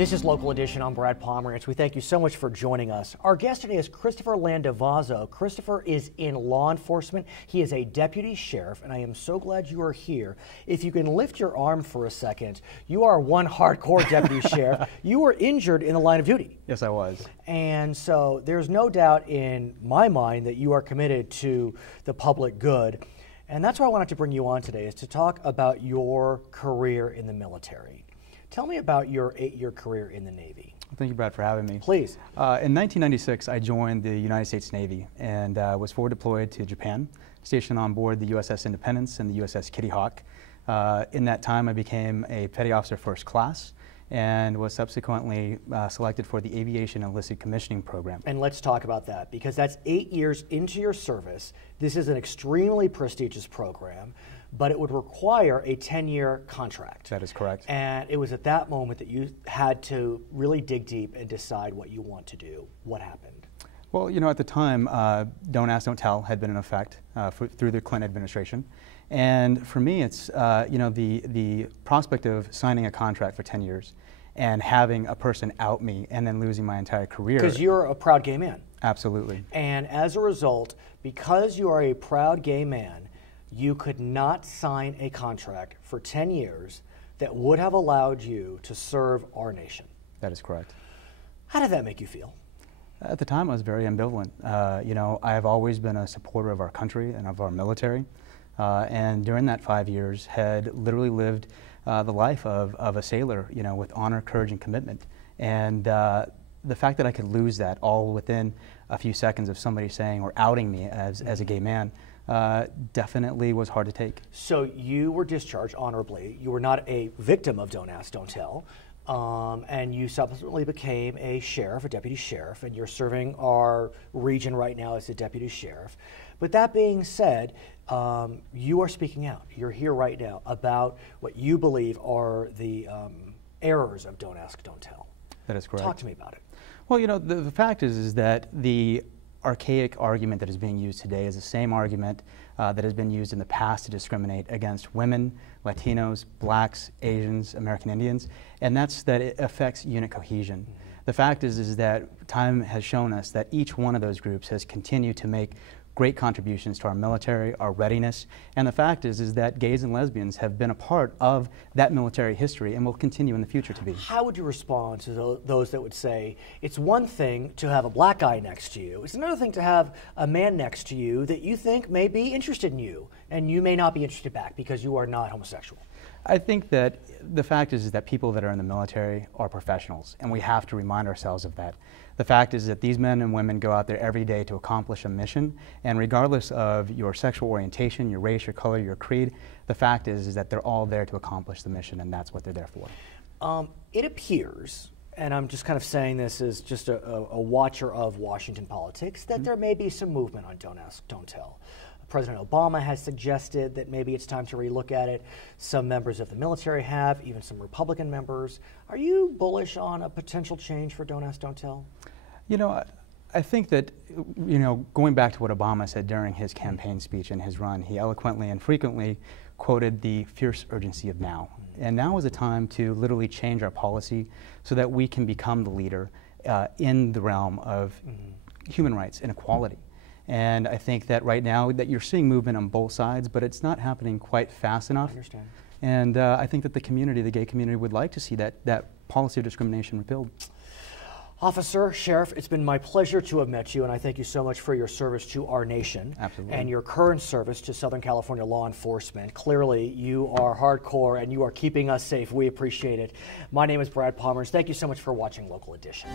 This is Local Edition. I'm Brad Pomerantz. We thank you so much for joining us. Our guest today is Christopher Landavazo. Christopher is in law enforcement. He is a deputy sheriff, and I am so glad you are here. If you can lift your arm for a second, you are one hardcore deputy sheriff. You were injured in the line of duty. Yes, I was. And so there's no doubt in my mind that you are committed to the public good. And that's why I wanted to bring you on today, is to talk about your career in the military. Tell me about your 8-year career in the Navy. Thank you, Brad, for having me. Please. In 1996, I joined the United States Navy and was forward deployed to Japan, stationed on board the USS Independence and the USS Kitty Hawk. In that time, I became a Petty Officer First Class and was subsequently selected for the Aviation Enlisted Commissioning Program. And let's talk about that, because that's 8 years into your service. This is an extremely prestigious program, but it would require a 10-year contract. That is correct. And it was at that moment that you had to really dig deep and decide what you want to do. What happened? Well, you know, at the time, Don't Ask, Don't Tell had been in effect through the Clinton administration. And for me, it's, you know, the prospect of signing a contract for 10 years and having a person out me and then losing my entire career. Because you're a proud gay man. Absolutely. And as a result, because you are a proud gay man, you could not sign a contract for 10 years that would have allowed you to serve our nation. That is correct. How did that make you feel? At the time, I was very ambivalent. You know, I have always been a supporter of our country and of our military. And during that 5 years, had literally lived the life of a sailor, you know, with honor, courage, and commitment. And the fact that I could lose that all within a few seconds of somebody saying or outing me as a gay man definitely was hard to take. So you were discharged honorably. You were not a victim of Don't Ask, Don't Tell. And you subsequently became a sheriff, a deputy sheriff, and you're serving our region right now as a deputy sheriff. But that being said, you are speaking out. You're here right now about what you believe are the errors of Don't Ask, Don't Tell. That is correct. Talk to me about it. Well, you know, the fact is that the archaic argument that is being used today is the same argument that has been used in the past to discriminate against women, Latinos, blacks, Asians, American Indians, and that's that it affects unit cohesion. The fact is that time has shown us that each one of those groups has continued to make great contributions to our military, our readiness, and the fact is that gays and lesbians have been a part of that military history and will continue in the future to be. How would you respond to those that would say, it's one thing to have a black guy next to you, it's another thing to have a man next to you that you think may be interested in you, and you may not be interested back because you are not homosexual? I think that the fact is that people that are in the military are professionals, and we have to remind ourselves of that. The fact is that these men and women go out there every day to accomplish a mission, and regardless of your sexual orientation, your race, your color, your creed, the fact is that they're all there to accomplish the mission, and that's what they're there for. It appears, and I'm just kind of saying this as just a watcher of Washington politics, that there may be some movement on Don't Ask, Don't Tell. President Obama has suggested that maybe it's time to relook at it. Some members of the military have, even some Republican members. Are you bullish on a potential change for Don't Ask, Don't Tell? You know, I think that, you know, going back to what Obama said during his campaign speech and his run, he eloquently and frequently quoted the fierce urgency of now. And now is a time to literally change our policy so that we can become the leader in the realm of human rights and equality. And I think that right now that you're seeing movement on both sides, but it's not happening quite fast enough. I understand. And I think that the community, the gay community, would like to see that policy of discrimination repealed. Officer, Sheriff, it's been my pleasure to have met you, and I thank you so much for your service to our nation. Absolutely. And your current service to Southern California law enforcement. Clearly, you are hardcore, and you are keeping us safe. We appreciate it. My name is Brad Pomerantz. Thank you so much for watching Local Edition.